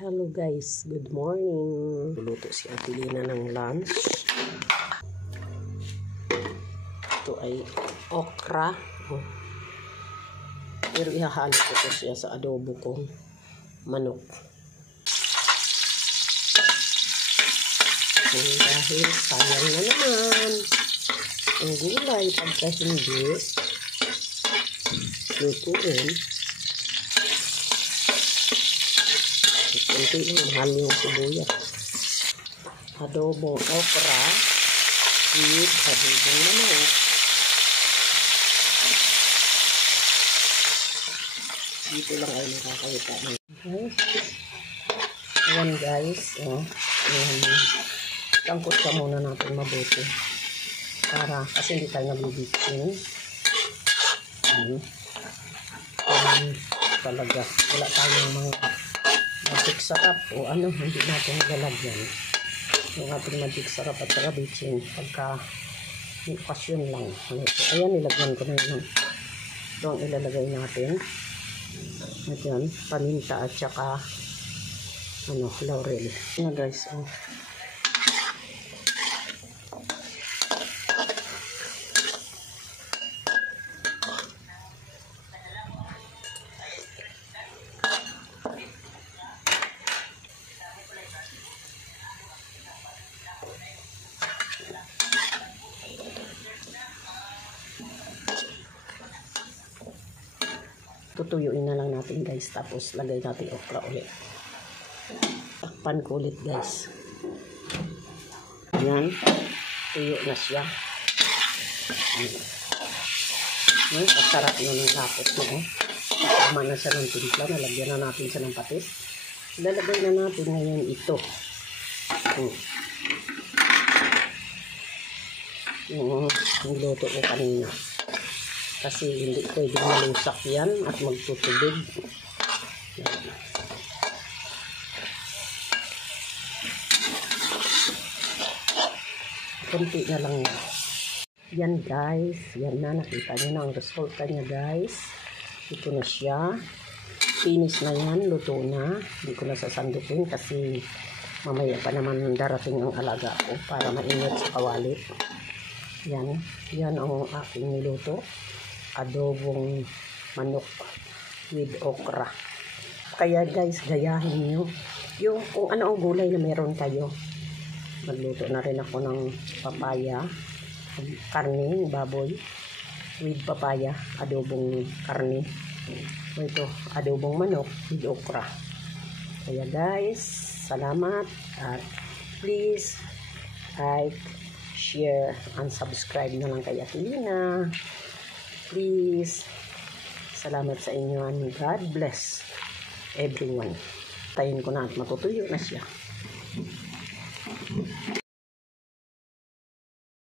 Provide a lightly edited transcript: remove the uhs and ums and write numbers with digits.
Hello guys, good morning. Luluto si Ate Lina ng lunch. Ito ay okra. Pero ihahalo ko po siya sa adobo kong manok. Dahil sayang na naman ang gulay pagka hindi lutuin. Kunti lang, mahal yung sibuyas. Adobong okra with adobong manok. Dito lang ay nakakita ng guys. Ayan guys, tangkot ka muna natin mabuti para kasi hindi tayo nabibitsin. Talaga wala tayong mga magic sarap o ano, hindi natin lalagyan yung ating magic sarap at saka bitsin pagka may okasyon lang. Ayan, nilagyan ko na yun. Ito ang ilalagay natin. At yan, paminta at saka laurel. Ayan guys, tutuyuin na lang natin guys, tapos lagay natin okra ulit. Takpan ko ulit guys. Ayan, tuyo na siya. Ayan, pasarap na ng lapot mo. Tama na siya ng timpla, nalagyan na natin siya ng patis. Lalagay na natin ngayon ito. Yung niluto ko kanina. Kasi hindi pwedeng malusak yan at magtutubig. Kunti na lang yan. Yan guys. Yan na. Nakita nyo na ang resulta niya guys. Ito na siya. Finish na yan. Luto na. Hindi ko na sasandukin kasi mamaya pa naman darating ang alaga ko para mainit sa kawali. Yan. Yan ang aking niluto. Adobong manok with okra. Kaya guys, gayahin nyo yung kung ano ang gulay na meron kayo. Magluto na rin ako ng papaya, karne, baboy with papaya, adobong karne. Ito, adobong manok with okra. Kaya guys, salamat at please like, share, and subscribe na lang kay Ate Lina. Please, salamat sa inyo and God bless everyone. Tayin ko na at matutuyo na siya.